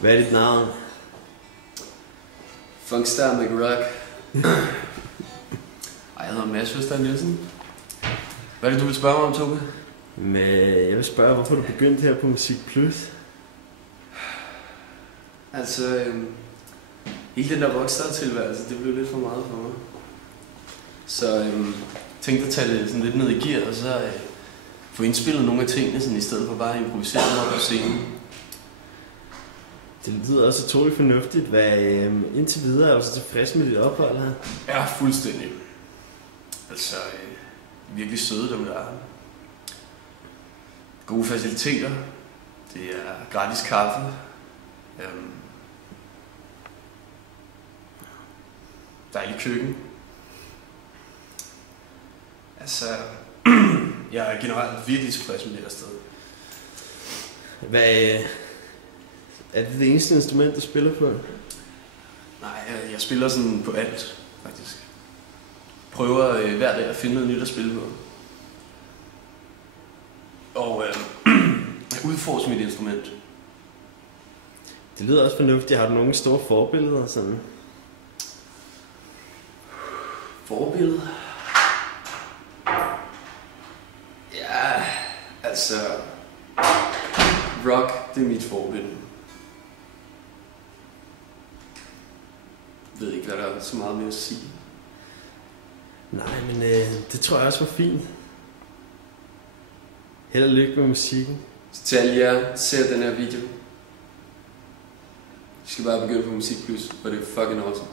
Hvad er dit navn? Funkstar McRock. Ej, jeg hedder Mads Øster Nielsen. Hvad er det, du vil spørge mig om, Tobe? Men jeg vil spørge, hvorfor du begyndte her på Musik Plus? Altså, hele den der rockstar-tilværelse, det blev lidt for meget for mig. Så tænkte at tage det sådan lidt ned i gear, og så få indspillet nogle af tingene, sådan, i stedet for bare at improvisere mig på scenen. Det lyder også utroligt fornuftigt. Hvad indtil videre er du så tilfreds med dit ophold her? Ja, fuldstændig. Altså, virkelig søde dem der er. Gode faciliteter. Det er gratis kaffe. Dejlig køkken. Altså, jeg er generelt virkelig tilfreds med det her sted. Hvad er det eneste instrument, du spiller på? Nej, jeg spiller sådan på alt, faktisk. Prøver hver dag at finde noget nyt at spille på. Og udforske mit instrument. Det lyder også fornuftigt. Har du nogle store forbilleder sådan? Forbillede? Ja, altså... Rock, det er mit forbillede. Jeg ved ikke, hvad der er så meget mere at sige. Nej, men det tror jeg også var fint. Held og lykke med musikken. Så til alle jer, ser den her video. I skal bare begynde på Musik Plus, og det er fucking awesome.